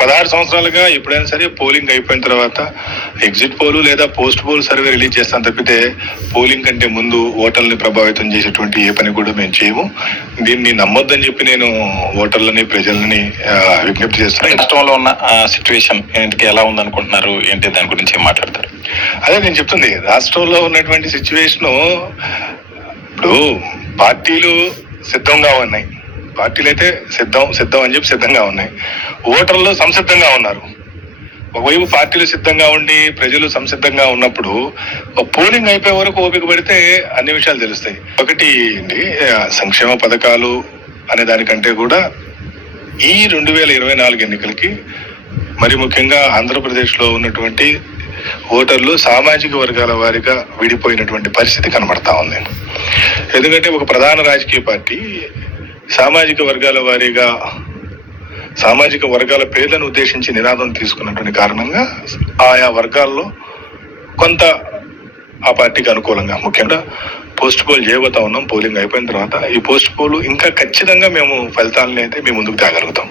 పదహారు సంవత్సరాలుగా ఎప్పుడైనా సరే పోలింగ్ అయిపోయిన తర్వాత ఎగ్జిట్ పోల్ లేదా పోస్ట్ పోల్ సర్వే రిలీజ్ చేస్తాం తప్పితే పోలింగ్ కంటే ముందు ఓటర్లని ప్రభావితం చేసేటువంటి ఏ పని కూడా మేము చేయము. దీన్ని నమ్మొద్దని చెప్పి నేను ఓటర్లని ప్రజలని విజ్ఞప్తి చేస్తున్నాను రాష్ట్రంలో ఉన్న సిచ్యువేషన్ ఏంటికి ఎలా ఉందనుకుంటున్నారు? ఏంటి దాని గురించి మాట్లాడతారు? అదే నేను చెప్తుంది. రాష్ట్రంలో ఉన్నటువంటి సిచ్యువేషన్ ఇప్పుడు పార్టీలు సిద్ధంగా ఉన్నాయి. పార్టీలు అయితే సిద్ధం సిద్ధం అని చెప్పి సిద్ధంగా ఉన్నాయి. ఓటర్లు సంసిద్ధంగా ఉన్నారు. ఒకవైపు పార్టీలు సిద్ధంగా ఉండి ప్రజలు సంసిద్ధంగా ఉన్నప్పుడు పోలింగ్ అయిపోయే వరకు ఓపిక పడితే అన్ని విషయాలు తెలుస్తాయి. ఒకటి ఏంటి, సంక్షేమ పథకాలు అనే దానికంటే కూడా ఈ రెండు వేల ఇరవై నాలుగు ఎన్నికలకి మరి ముఖ్యంగా ఆంధ్రప్రదేశ్లో ఉన్నటువంటి ఓటర్లు సామాజిక వర్గాల వారిగా విడిపోయినటువంటి పరిస్థితి కనబడతా ఉంది. ఎందుకంటే ఒక ప్రధాన రాజకీయ పార్టీ సామాజిక వర్గాల వారీగా సామాజిక వర్గాల పేర్లను ఉద్దేశించి నినాదం తీసుకున్నటువంటి కారణంగా ఆయా వర్గాల్లో కొంత ఆ పార్టీకి అనుకూలంగా ముఖ్యంగా పోస్ట్ పోల్ చేయబోతా ఉన్నాం పోలింగ్ అయిపోయిన తర్వాత. ఈ పోస్ట్ పోల్ ఇంకా ఖచ్చితంగా మేము ఫలితాలని అయితే మేము ముందుకు తేగలుగుతాం.